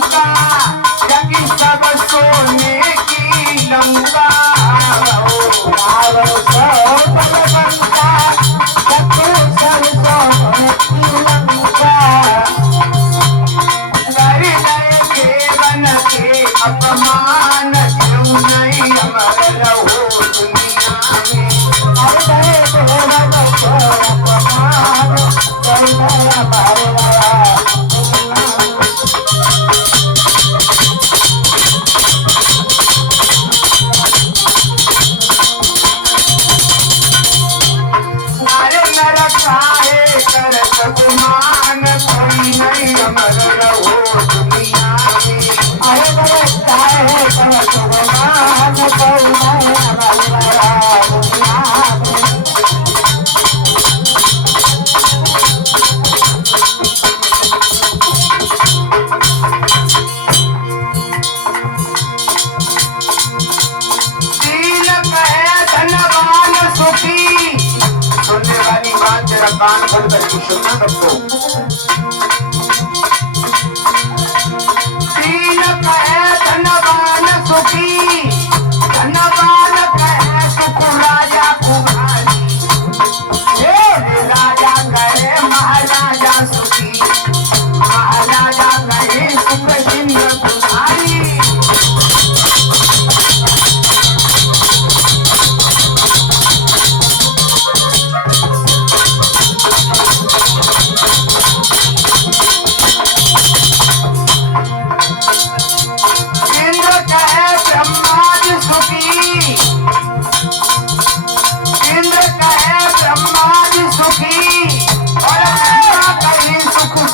लंका यज्ञ सब सोने की लंका रावण सब बलवंता यज्ञ सब सोने की लंका कर नए देवन के अपमान क्यों नहीं अमर रहो दुनिया में कर नए देवन के अपमान कर नए अमर गुमान कोई नहीं अमर रहो दुनिया में अरे बरसता है गुमान कोई नहीं अमर रहो दुनिया में दीन कहे धनवान सुखी सुनने वाली बात जरा कान खोल करके सुनना सबको दीन कहे धनवान सुखी धनवान कहे सुख राजा कुमारी राजा कहे महाराजा सुखी महाराजा कहे सुख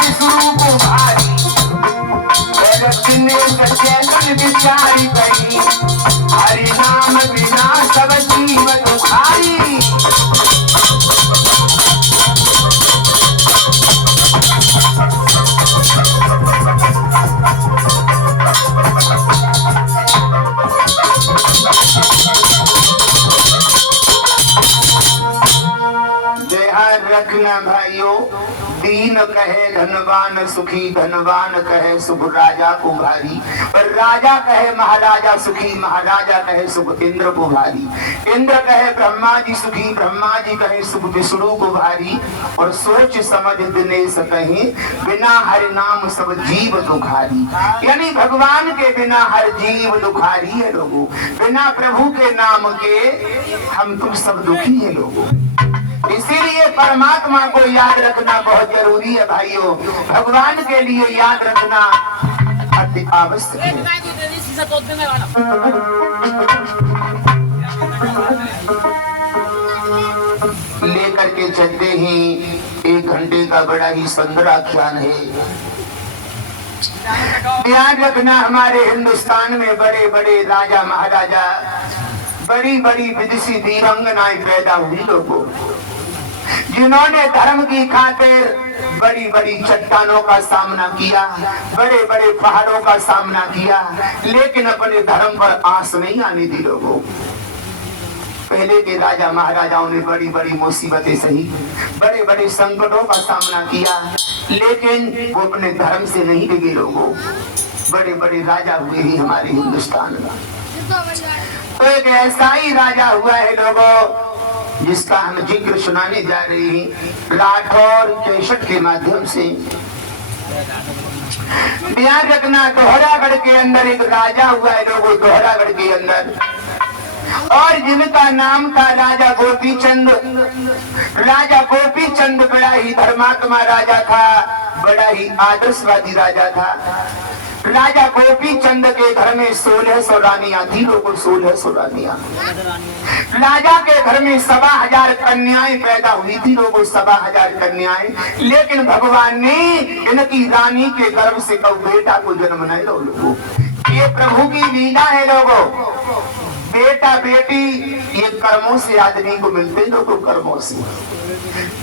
इंद्र कुमारी विचारी कही हरि नाम बिना सब जीव दुखारी ध्यान रखना भाइयों दीन कहे धनवान सुखी धनवान कहे सुख राजा को भारी पर राजा कहे महाराजा सुखी महाराजा कहे सुख इंद्र को भारी इंद्र कहे ब्रह्मा जी सुखी ब्रह्मा जी कहे सुख विष्णु को भारी और सोच समझ दिनेश कहे बिना हरि नाम सब जीव दुखारी यानी भगवान के बिना हर जीव दुखारी है लोगों बिना प्रभु के नाम के हम तुम सब दुखी है लोगों इसीलिए परमात्मा को याद रखना बहुत जरूरी है भाइयों भगवान के लिए याद रखना अति आवश्यक है लेकर के चलते ही 1 घंटे का बड़ा ही सुंदर आख्यान है ध्यान रखना हमारे हिंदुस्तान में बड़े बड़े राजा महाराजा बड़ी बड़ी विदेशी वीरांगनाएं पैदा हुई लोगों जिन्होंने धर्म की खातिर बड़ी बड़ी चट्टानों का सामना किया बड़े बड़े पहाड़ों का सामना किया लेकिन अपने धर्म पर आस नहीं आने दी लोगों पहले के राजा महाराजाओं ने बड़ी बड़ी मुसीबतें सही बड़े बड़े संकटों का सामना किया लेकिन वो अपने धर्म से नहीं डिगे लोगों बड़े बड़े राजा हुए ही हमारे हिंदुस्तान में तो एक ऐसा ही राजा हुआ है लोगों जिसका हम जिक्र सुनाने जा रहे हैं राठौर कैसेट के माध्यम से ध्यान रखना दोहरागढ़ के अंदर एक राजा हुआ है लोगों दोहरागढ़ के अंदर और जिनका नाम था राजा गोपीचंद बड़ा ही धर्मात्मा राजा था बड़ा ही आदर्शवादी राजा था राजा गोपीचंद के घर में 1600 रानियां थी लोगों 1600 रानियां राजा के घर में 7,000 कन्याएं पैदा हुई थी लोगों 7,000 कन्याएं लेकिन भगवान ने इनकी रानी के गर्भ से बेटा को जन्म नहीं दो लोगों ये प्रभु की लीला है लोगों बेटा बेटी ये कर्मों से आदमी को मिलते लोगों कर्मों से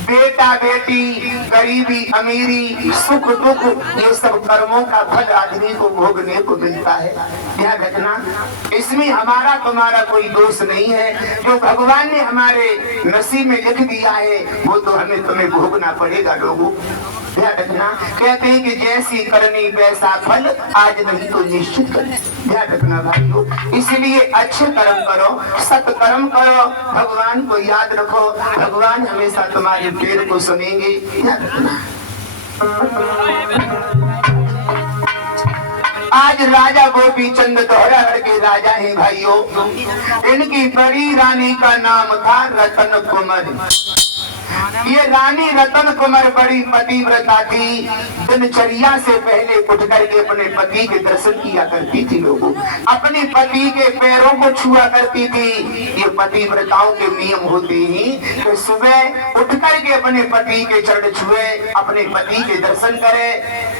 बेटा बेटी गरीबी अमीरी सुख दुख ये सब कर्मों का फल आदमी को भोगने को मिलता है ध्यान रखना इसमें हमारा तुम्हारा कोई दोष नहीं है जो भगवान ने हमारे नसीब में लिख दिया है वो तो हमें तुम्हें भोगना पड़ेगा लोगों ध्यान रखना। कहते हैं कि जैसी करनी वैसा फल, आज नहीं तो निश्चित कर। ध्यान रखना भाइयों, इसलिए अच्छे कर्म करो, सत्कर्म करो, भगवान को याद रखो, भगवान हमेशा तुम्हारे पैर को सुनेंगे। ध्यान रखना। आज राजा गोपीचंद दोहरागढ़ के राजा हैं भाइयों। इनकी बड़ी रानी का नाम था रतन कुमार। ये रानी रतन कुमार बड़ी पतिव्रता थी। दिनचर्या से पहले उठ करके अपने पति के दर्शन किया करती थी। लोगों अपने पति के पैरों को छुआ करती थी। ये पतिव्रताओं के नियम होते हैं कि सुबह उठ करके अपने पति के चरण छुए, अपने पति के दर्शन करे।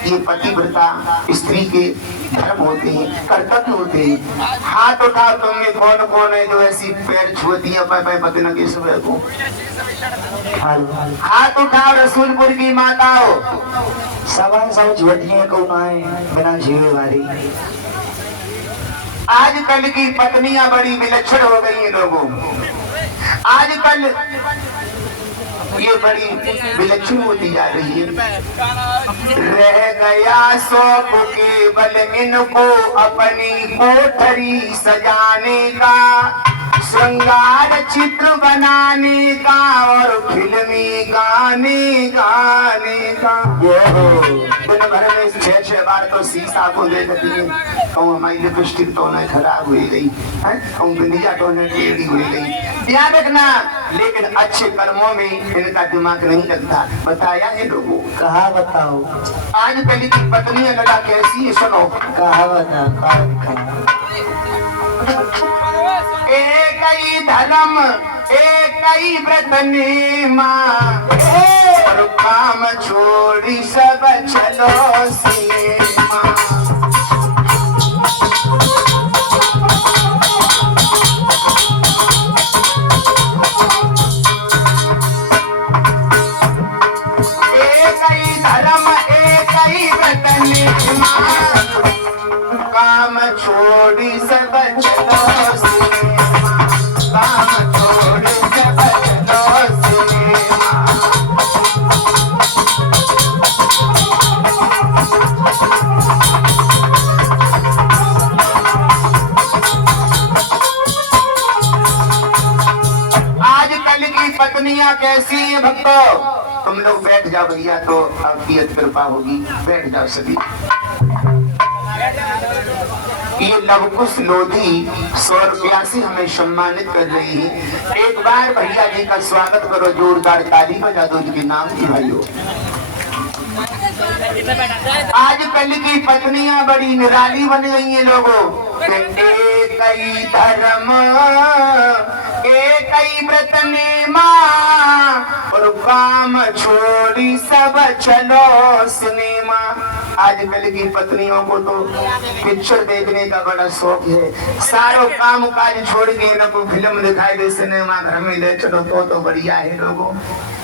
ये पतिव्रता स्त्री के धर्म होते हैं, कर्तव्य होते हैं। हाथ उठाओ तुम में कौन कौन है जो ऐसी पैर छुअती है पति के सुबह को? हाथ उठाओ रसूलपुर की माताओं। सब छुअतियां कौन आए बिना छुए वाली। आजकल की पत्नियां बड़ी विलक्षण हो गई हैं लोगों। आजकल ये बड़ी विलक्षण होती जा रही है। रह गया शौक केवल इनको अपनी कोठरी सजाने का, श्रृंगार चित्र बनाने का और फिल्मी गाने गाने का। दिन भर में 6-6 बार तो शीशा को देखती है। कहूँ हमारी लिपस्टिक तो न खराब हुई गई, कहूँ बिंदिया तो न टेढ़ी हुई गई। ध्यान रखना, लेकिन अच्छे कर्मों में इनका दिमाग नहीं लगता। बताया है लोगों। कहा बताओ। आजकल की पत्नियां लगा कैसी है सुनो। कहा बताओ। एक ही धर्म एक ही व्रत नेमा, और काम छोड़ी सब चलो सिनेमा। एक ही धर्म एक ही व्रत नेमा, काम छोड़ी सब चलो सिनेमा, काम छोड़ी सब चलो सिनेमा। आजकल की पत्नियां कैसी है भक्तों? तुम लोग बैठ जाओ भैया, तो आपकी कृपा होगी। बैठ जाओ सभी। ये लवकुश लोधी 100 रुपया से हमें सम्मानित कर रही है। एक बार भैया जी का स्वागत करो, जोरदार ताली बजा दो इनके नाम की भाइयों। आजकल की पत्नियां बड़ी निराली बन गई हैं लोगों। एक ही धर्म एक ही व्रत नेमा, और काम छोड़ी सब चलो सिनेमा। आजकल की पत्नियों को तो पिक्चर देखने का बड़ा शौक है। सारों काम काज छोड़ के न कोई फिल्म दिखाई दे, सिनेमा घर में ले चलो तो बढ़िया है लोगों,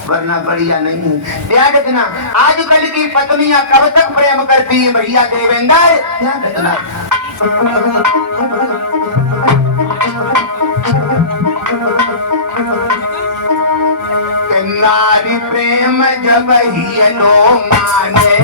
वरना बढ़िया नहीं है। ध्यान रखना, आजकल की पत्नियां कब तक प्रेम करती है भैया देवेंद्र? ध्यान रखना। नारी प्रेम जब ही लो माने,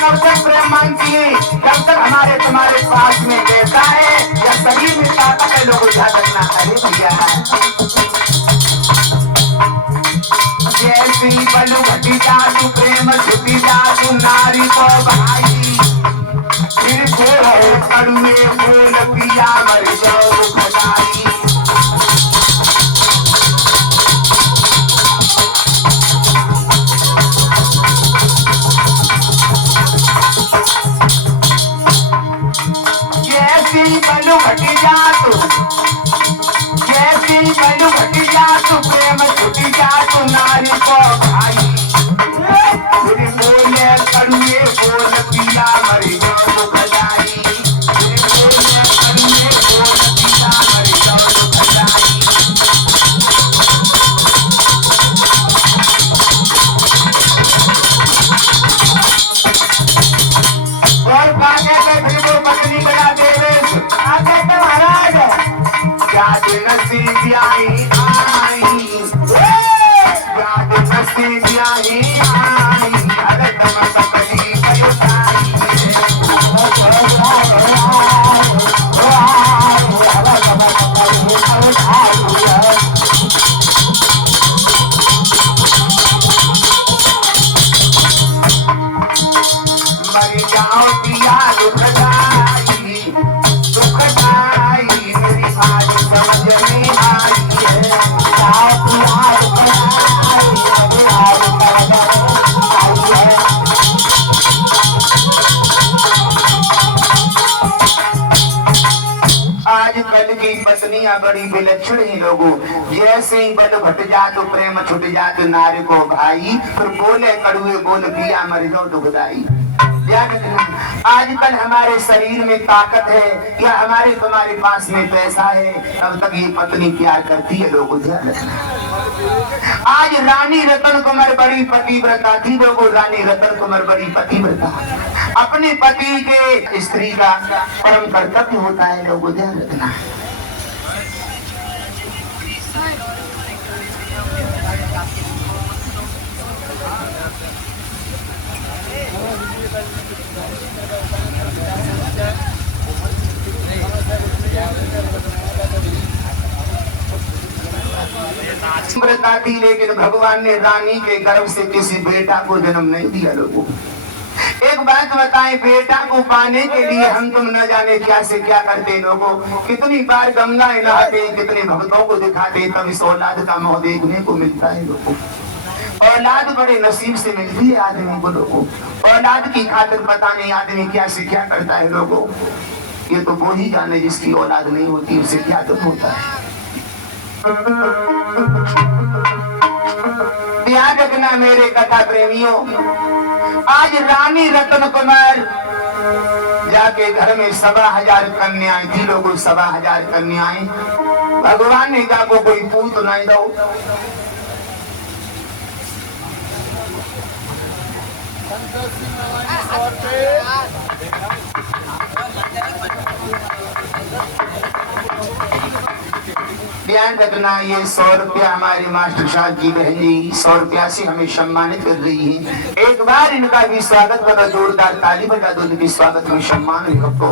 कब तक प्रेम मांगती है? जब तक हमारे तुम्हारे पास में बैठा है या शरीर में ताकत है। लोग ध्यान रखना। अरे भैया जैसी बलु घटिता तू प्रेम छुपीता तू नारी को भाई, फिर को कड़ुए फूल पिया मर जाओ खदाई। याद नसीब आई आई, याद नसीब आई आई, हरदम सकली बरसाई। मर जाओ पिया दुखदाई, दुखदाई मेरी बात समझ में आई है। जाओ पिया दुखदाई, मेरी बात समझ में आई है। आजकल की पत्नियां बड़ी विलक्षण ही लोगों, जैसे ही बल घट जात प्रेम छुट जात नारी को भाई, फिर बोले कड़ुए बोल पिया मर जाओ दुखदाई। आजकल हमारे शरीर में ताकत है या हमारे तुम्हारे पास में पैसा है, तब तक ये पत्नी प्यार करती है लोगों। ध्यान रखना, आज रानी रतन कुमार बड़ी पतिव्रता थी लोगों। रानी रतन कुमार बड़ी पतिव्रता, अपने पति के स्त्री का परम कर्तव्य होता है लोगों। ध्यान रखना, व्रता थी, लेकिन भगवान ने रानी के गर्भ से किसी बेटा को जन्म नहीं दिया लोगों। एक बात बताएं, बेटा को पाने के लिए हम तुम न जाने क्या से क्या करते लोगों। कितनी बार गंगा नहाते, कितने भक्तों को दिखाते, तब इस औलाद का मोह देखने को मिलता है लोगों। औलाद बड़े नसीब से मिलती है आदमी को लोगों। औलाद की खातिर पता नहीं आदमी क्या से क्या करता है लोगों। ये तो वो ही जाने जिसकी औलाद नहीं होती उसे क्या दुख होता है। ध्यान रखना मेरे कथा प्रेमियों, आज रानी रतन कुमार जाके घर में 1000 कन्याएं थी लोगों। 1000 कन्याएं, भगवान ने कहा को कोई पूत नहीं दो। ध्यान रखना, ये 100 रुपया हमारे मास्टर साहब की बहन जी 100 रुपया से हमें सम्मानित कर रही है। एक बार इनका भी स्वागत करो, जोरदार ताली बजा दो, इनके स्वागत में सम्मान रखो।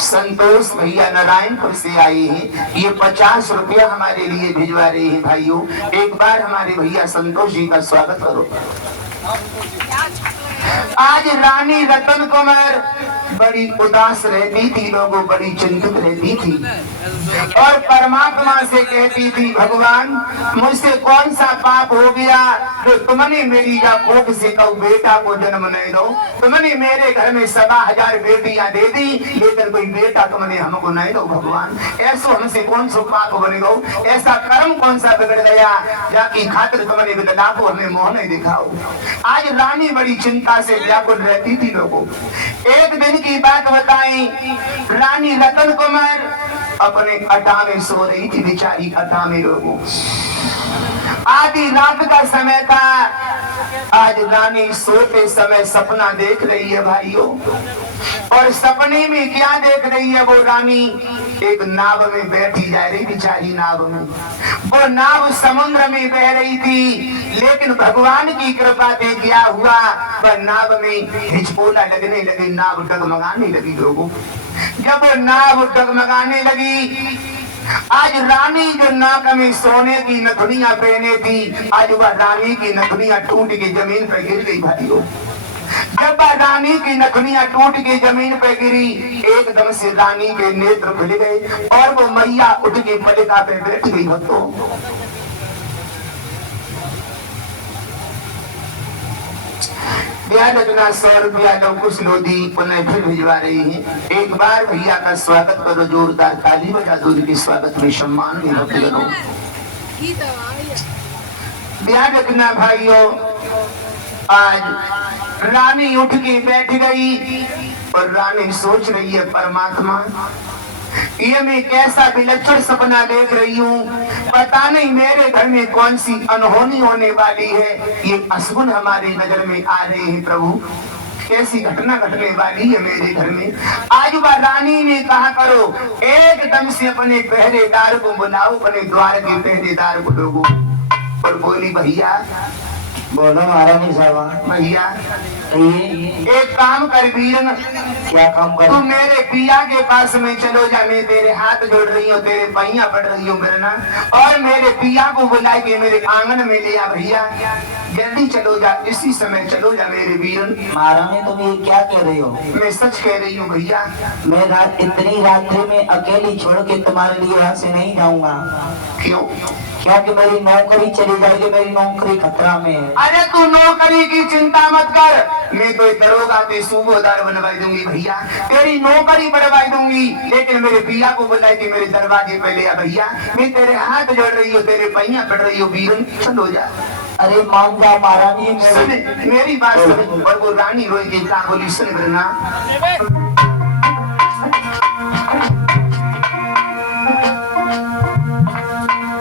संतोष भैया नारायणपुर से आए हैं, ये 50 रुपया हमारे लिए भिजवा रहे हैं भाइयों। एक बार हमारे भैया संतोष जी का स्वागत करो। आज रानी रतन कुमार बड़ी उदास रहती थी लोगों, बड़ी चिंतित रहती थी और परमात्मा से कहती थी, भगवान मुझसे कौन सा पाप हो गया जो तुमने मेरी का कोख से कहो बेटा को जन्म नहीं दो। तुमने मेरे घर में 1000 बेटियां दे दी, लेकिन कोई बेटा तुमने हमको नहीं दो। भगवान ऐसा हमसे कौन सा पाप बने गो, ऐसा कर्म कौन सा बिगड़ गया जाकी खातिर तुमने बदला को हमें मोह नहीं दिखाओ। आज रानी बड़ी चिंता से व्याकुल रहती थी लोगों। एक दिन की बात बताई, रानी रतन कुमार अपने अड्डा में सो रही थी बेचारी। अड्डा में लोगों आधी रात का समय था। आज रानी सोते समय सपना देख रही है भाइयों, और सपने में क्या देख रही है वो रानी, एक नाव में बैठी जा रही बेचारी। नाव में वो नाव समुद्र में बह रही थी, लेकिन भगवान की कृपा से क्या हुआ, वह नाव में हिचकोला लगने लगी, नाव डगमगाने लगी लोगों। जब वो नाव डगमगाने लगी, आज रानी जो नाक में सोने की नथुनियां पहने थी, आज वह रानी की नथुनियां टूट के जमीन पर गिर गई भाइयों। जब रानी की नथुनियां टूट के जमीन पे गिरी, एकदम से रानी के नेत्र खुल गए और वो मैया उठ के पलका पे बैठ गई। भक्तों ध्यान रखना, 100 रुपया लोग कुछ लोधी पुनः फिर भिजवा रही हैं। एक बार भैया का स्वागत करो, जोरदार ताली बजा दो, उनके स्वागत में सम्मान भी व्यक्त करो। ध्यान रखना भाइयों, आज रानी उठ के बैठ गई और रानी सोच रही है, परमात्मा ये मैं कैसा विलक्षण सपना देख रही हूँ, पता नहीं मेरे घर में कौन सी अनहोनी होने वाली है। ये अशुभ हमारी नजर में आ रहे हैं प्रभु। कैसी घटना घटने वाली है मेरे घर में। आज बार रानी ने कहा करो एकदम से अपने पहरेदार को बुलाओ, अपने द्वार के पहरेदार को लोगो। और बोली भैया, बोलो महारानी साहब। भैया कहिए। एक काम कर वीरन, क्या काम कर? तू मेरे पिया के पास में चलो जा, मैं तेरे हाथ जोड़ रही हूँ, तेरे पैया पड़ रही हूँ मेरे ना, और मेरे पिया को बुला के मेरे आंगन में ले आ भैया, जल्दी चलो जा, इसी समय चलो जा मेरे वीरन। महारानी तुम ये क्या कह रही हो? मैं सच कह रही हूँ भैया। मैं इतनी रात्रि में अकेली छोड़ के तुम्हारे लिए यहाँ से नहीं जाऊंगा। क्यों? क्या कि मेरी नौकरी चली जाएगी, मेरी नौकरी खतरा में है। अरे तू नौकरी की चिंता मत कर, मैं तो दरोगा के सूबेदार बनवाई दूंगी भैया, तेरी नौकरी बढ़वाई दूंगी, लेकिन मेरे पिया को बुला के मेरे दरवाजे पे ले आ भैया, मैं तेरे हाथ जोड़ रही हूँ, तेरे पैया पड़ रही हूँ वीरन, चलो जा। अरे मान जा महारानी, मेरी बात सुन। और वो रानी रोई के क्या बोली सुन करना।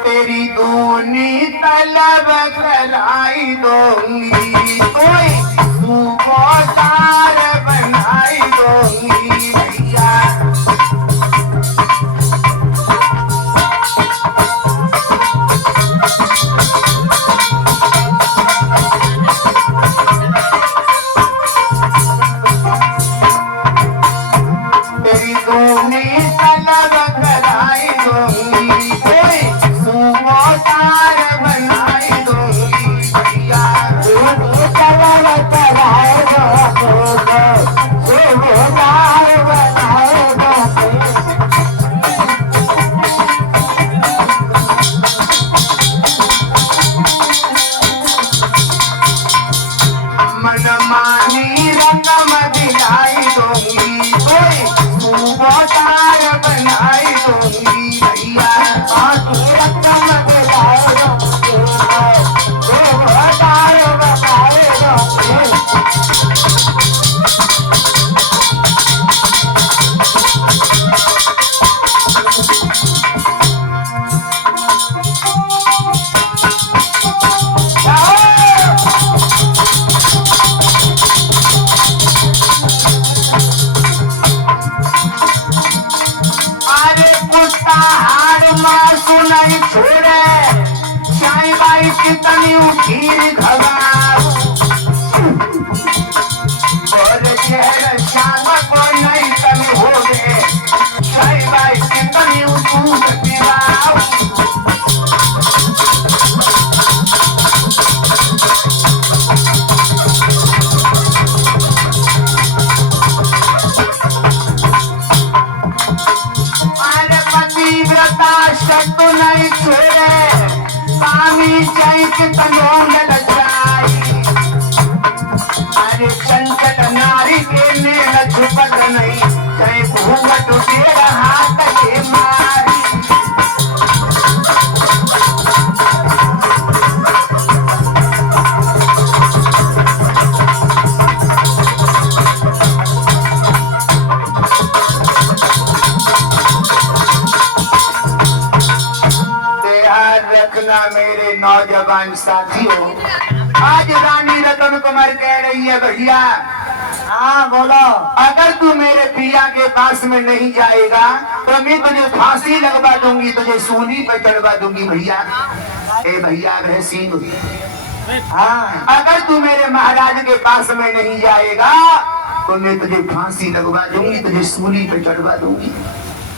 तेरी दूनी तलब कराई दूंगी, कोई सूबेदार बनाई दूंगी भैया। तेरी दूनी तलब कराई दूंगी, कोई सूबेदार बनाई दूंगी भैया। तलब कराए दो, सूबेदार बनाए दो। मनमानी रकम दिलाई दूंगी, कोई सूबेदार बनाई दूंगी भैया। रकम दिलाए दो, सूबेदार बनाए दो। अरे कुत्ता हार मासू नहीं छोड़े, साई बाई कितनी उठीर घबराओ, और चेहरा शाम को नहीं कमी हो गए, साई बाई कितनी उठूर गिराओ। अरे पतिव्रता शब्द नहीं छोड़े, स्वामी चैत तनों न जाई, अरे चंचल नारी के मेल छुपत नहीं, चाहे घूंघट तेरा हाथ के मारी। ध्यान रखना मेरे नौजवान साथियों, आज रानी रतन कुमार कह रही है भैया, हाँ बोलो। अगर तू मेरे पिया के पास में नहीं जाएगा तो मैं तुझे फांसी लगवा दूंगी, तुझे सूली पर चढ़वा दूंगी भैया। ए भैया रह सिंह, हाँ अगर तू मेरे महाराज के पास में नहीं जाएगा तो मैं तुझे फांसी लगवा दूंगी, तुझे सूली पे चढ़वा दूंगी।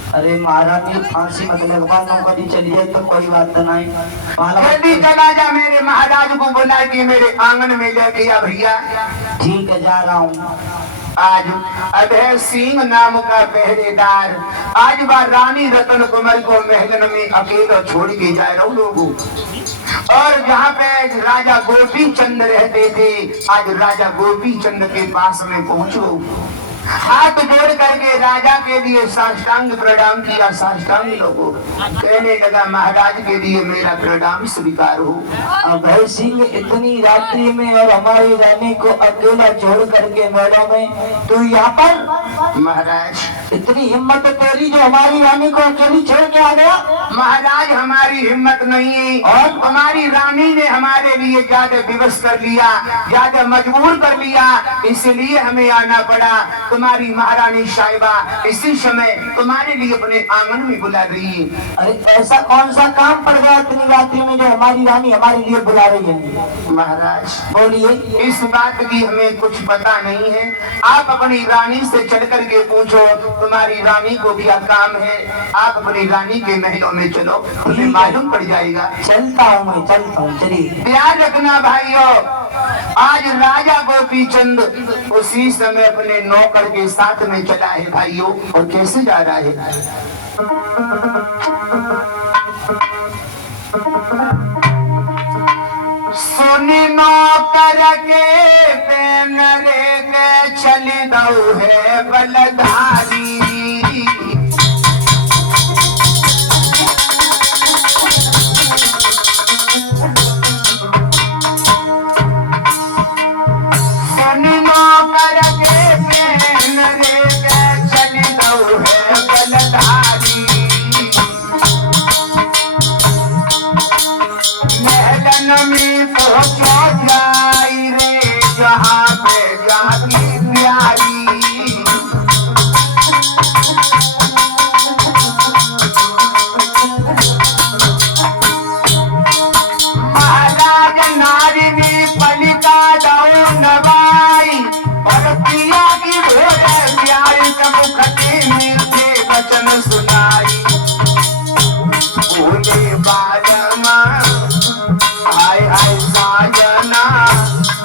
अरे महारानी फांसी मत लगवा, नौकरी चली जाए तो कोई बात नहीं। जल्दी चला जा, मेरे महाराज को बुला के मेरे आंगन में लेके आ भैया। ठीक है जा रहा हूँ। आज अभय सिंह नाम का पहरेदार आज बार रानी रतन कुमार को महलन में अकेला छोड़ के जा रहा हूँ लोगों, और जहाँ पे राजा गोपी चंद रहते थे, आज राजा गोपी चंद के पास में पहुंचो, हाथ जोड़ करके राजा के लिए साष्टांग प्रणाम किया। साष्टांग लोगों कहने लगा महाराज के लिए मेरा प्रणाम स्वीकार हो। अभय सिंह इतनी रात्रि में और हमारी रानी को अकेला छोड़ करके मेलों में तू यहाँ पर? महाराज इतनी हिम्मत तेरी जो हमारी रानी को अकेली छोड़ के आ गया। महाराज हमारी हिम्मत नहीं है और हमारी रानी ने हमारे लिए ज्यादा विवश कर लिया, ज्यादा मजबूर कर लिया, इसलिए हमें आना पड़ा। तुम्हारी महारानी साहिबा इसी समय तुम्हारे लिए अपने आंगन में बुला रही है। अरे ऐसा कौन सा काम पड़ गया इतनी रात्रि में जो हमारी रानी हमारे लिए बुला रही है? महाराज बोलिए। इस बात की हमें कुछ पता नहीं है, आप अपनी रानी से चल करके पूछो तुम्हारी रानी को क्या काम है। आप अपनी रानी के महलों में चलो, तुम्हें मालूम पड़ जाएगा। चलता हूँ मैं, चलता हूँ, चलिए। ध्यान रखना भाइयों, आज राजा गोपी चंद उसी समय अपने नौकर के साथ में चला है भाइयों। और कैसे जा रहा है? सुनी नौकर के पेन रे के चल दऊ है बलधारी। सुनी नौकर के पेन रे के चल दऊ है बलधारी। महलन में पहुंचो जाई रे जहाँ पे जाती प्यारी। महाराज नारी ने पलिका दो नवाई और पिया की भोरे प्यारी मुखते मीठे वचन सुनाई। बोले बालमा हाय हाय साजना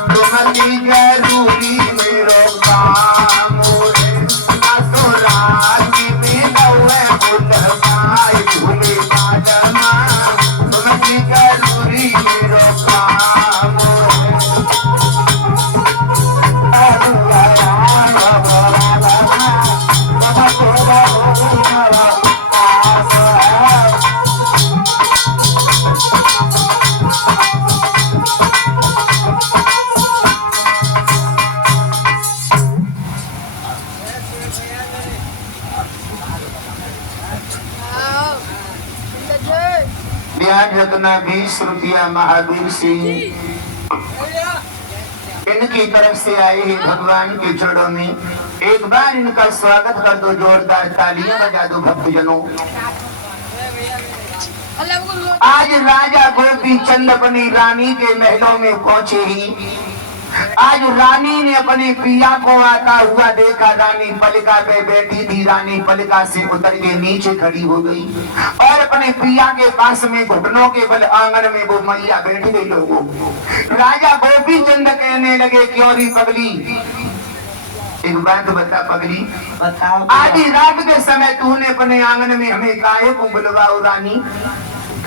तुम्हारी जरूरी मेरो काम रे। असुराजी में लवे बुलवाई। भूले बालमा तुम्हारी जरूरी मेरो काम ध्यान रखना। 20 रुपया महावीर सिंह इनकी तरफ से आए हैं भगवान के चरणों में। एक बार इनका स्वागत कर दो, जोरदार तालियां बजा दो भक्तजनों। आज राजा गोपी चंद अपनी रानी के महलों में पहुंचे ही। आज रानी ने अपने पिया को आता हुआ देखा। रानी पलिका पे बैठी थी। रानी पलिका से उतर के नीचे खड़ी हो गई और अपने पिया के पास में घुटनों के बल आंगन में वो मैया बैठ गई। लोगों राजा गोपी चंद कहने लगे, क्यों री पगली, एक बात बता पगली, बताओ। आधी रात के समय तूने अपने आंगन में हमें काहे को बुलवाओ? रानी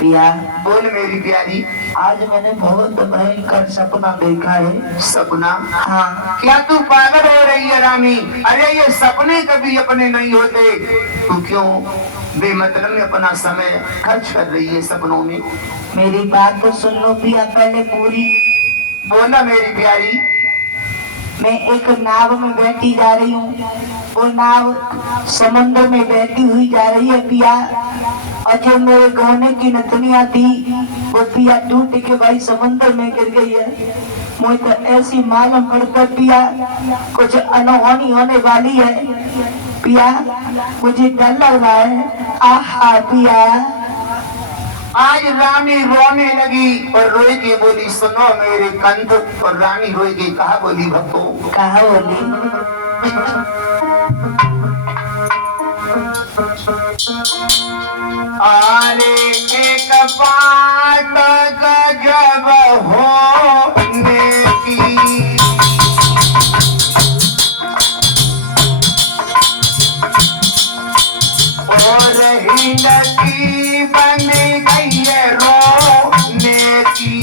पिया बोल मेरी प्यारी। आज मैंने बहुत भयंकर सपना देखा है। सपना? हाँ। क्या तू पागल हो रही है रानी? अरे ये सपने कभी अपने नहीं होते। तू क्यों बेमतलब में अपना समय खर्च कर रही है सपनों में? मेरी बात तो सुन लो पिया पहले पूरी। बोला मेरी प्यारी। मैं एक नाव में बैठी जा रही हूँ। वो नाव समुद्र में बहती हुई जा रही है पिया। और जो मेरे गहने की नथनिया थी वो पिया टूट के भाई समुद्र में गिर गई है। मुझे तो ऐसी मालूम पड़ता पिया कुछ अनहोनी होने वाली है। पिया मुझे डर लग रहा है। आहा पिया। आज रानी रोने लगी और रोए के बोली, सुनो मेरे कंठ। और रानी रोए के कहा बोली भक्तों? कहा बोली? अरे एक बात गजब होने की, और ही नदी बन गई है रोने की।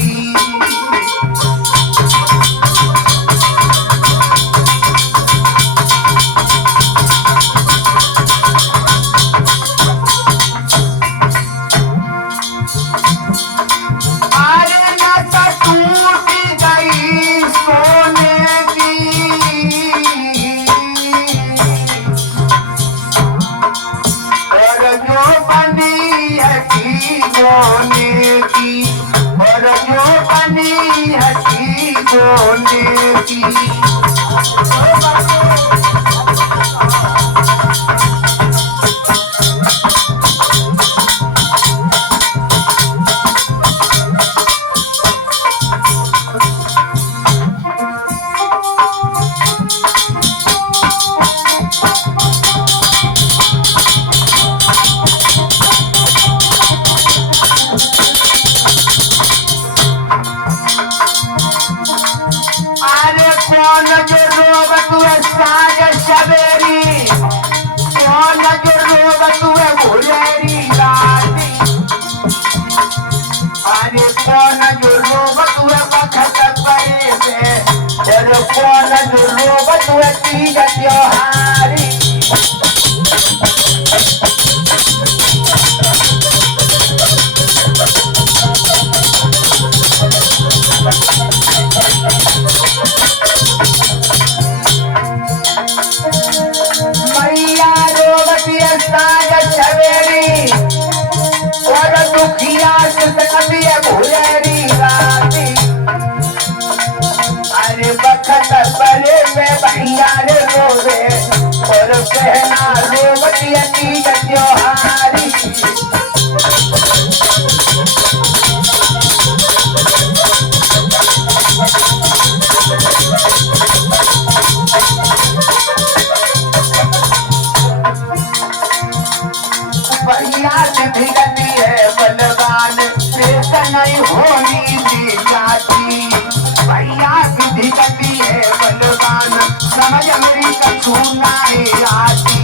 होने की। अरे कौन जो रोग तुए साँझ सवेरी, कौन जो रोग तुए भुलेरी राती। अरे कौन जो रोग तुए बखत परे से, अरे कौन जो रोग तुए तीज त्योहारी। मैया रोगती साँझ सवेरी, और दुखिया सकती भुलेरी राती। अरे बखत परे में भैया रे रोवे, और कहना रोगती तीज त्योहारी। भैया तिथि गति है बलवान, शेष नहीं होनी दी जाती। भैया तिथि गति है बलवान, समझ मेरी कछु नहीं आती।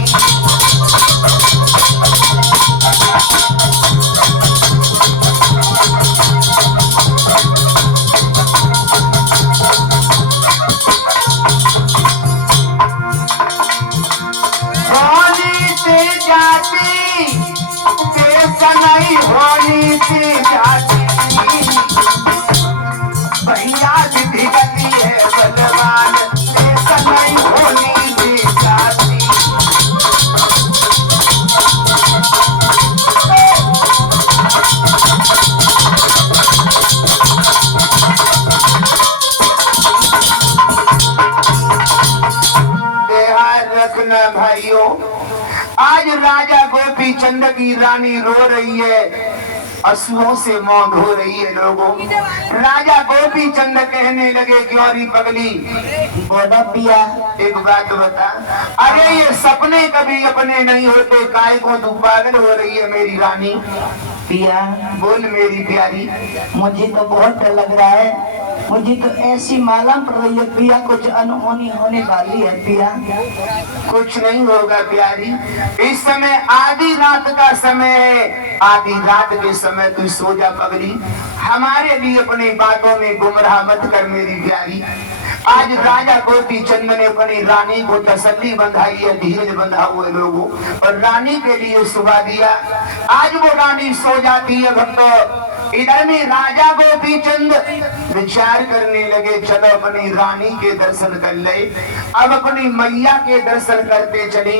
होनी से जाती, शेष नहीं होनी से जाती। भैया तिथि गति है बलवान, शेष नहीं होनी से जाती। ध्यान रखना भाइयों, आज राजा गोपी चंद की रानी रो रही है, अश्रुओं से मौत हो रही है लोगों। राजा गोपी चंद कहने लगे, क्यों पगली बोला पिया, एक बात बता। अरे ये सपने कभी अपने नहीं होते, काय को तू पागल हो रही है मेरी रानी। पिया बोल मेरी प्यारी। मुझे तो बहुत डर लग रहा है, मुझे तो ऐसी मालूम पड़ रही है पिया कुछ अनहोनी होने वाली है पिया। कुछ नहीं होगा प्यारी, इस समय आधी रात का समय है, आधी रात के समय तू सो जा पगली। हमारे लिए अपनी बातों में गुमराह मत कर मेरी प्यारी। आज राजा गोपी चंद ने अपनी रानी को तसल्ली बंधाई है, धीरज बंधा हुए लोगों, और रानी के लिए सुबह दिया। आज वो रानी सो जाती है भक्तों। इधर में राजा गोपी चंद विचार करने लगे, चलो अपनी रानी के दर्शन कर ले। अब अपनी मैया के दर्शन करते चले।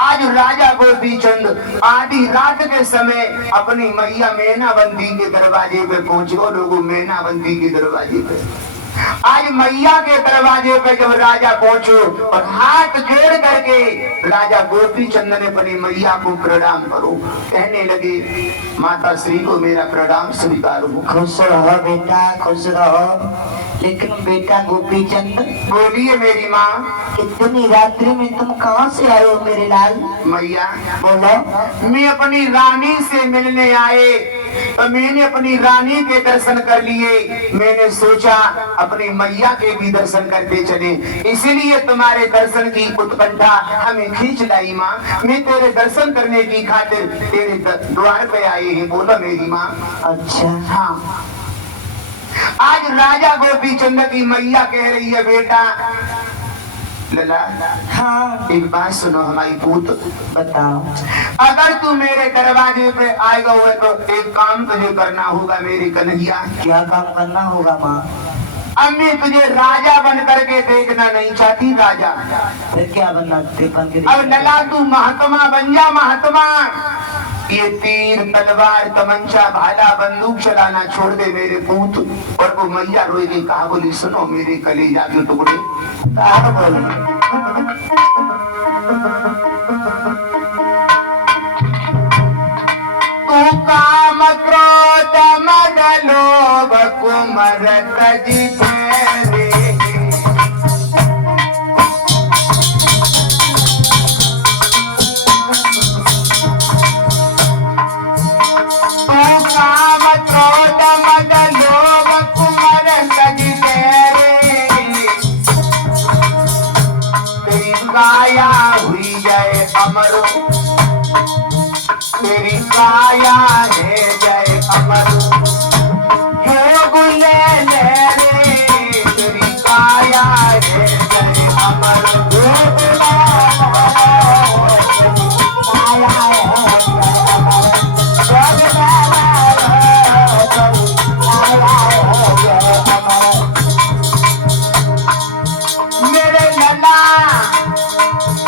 आज राजा गोपी चंद आधी रात के समय अपनी मैया मेनाबंदी के दरवाजे पे पहुंचे। लोगों, मेनाबंदी के दरवाजे पे आज मैया के दरवाजे पे जब राजा पहुंचो और हाथ जोड़ करके राजा गोपी चंद ने अपनी मैया को प्रणाम करो, कहने लगे, माता श्री को मेरा प्रणाम स्वीकार हो। खुश रहो बेटा, खुश रहो। लेकिन बेटा गोपी चंद, बोलिए मेरी माँ। इतनी रात्रि में तुम कहाँ से आए हो मेरे लाल? मैया बोलो। मैं अपनी रानी से मिलने आए, तो मैंने अपनी रानी के दर्शन कर लिए। मैंने सोचा अपनी मैया के भी दर्शन करते चले, इसीलिए तुम्हारे दर्शन की उत्कंठा हमें खींच लाई माँ। मैं तेरे दर्शन करने की खातिर तेरे द्वार पे आए हैं। बोलो मेरी माँ। अच्छा। हाँ, आज राजा गोपी चंद की मैया कह रही है, बेटा लला, हाँ एक बात सुनो हमारी पूत, बताओ। अगर तू मेरे दरवाजे पे आएगा हुए तो एक काम तुझे करना होगा मेरी कन्हैया। क्या काम करना होगा माँ? अब मैं तुझे राजा बन करके देखना नहीं चाहती राजा। फिर क्या बनना? अब लला तू महात्मा बन जा, महात्मा। ये तीर तलवार तमंचा भाला बंदूक चलाना छोड़ दे मेरे पूत। और वो मैया रोएगी, कहा बोली सुनो मेरे कलेजा के टुकड़े, कहा बोली तू काम क्रोध मद लोभ कुमर तजी फेरे। काम क्रोध मद लोभ कुमर तजी फेरे। तेरी काया हुई जय अमर, तेरी काया है जय अमर। योग ले ले रे, तेरी काया है जय अमर। योग ले काया है जय अमर। योग मेरे लला,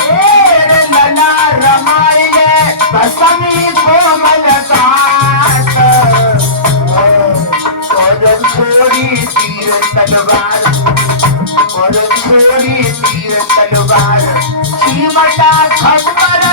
मेरे लला रमाइले बसमी कोमल साथ। और छोड़ी तीर तलवार, और छोड़ी तीर तलवार, चिमटा खबर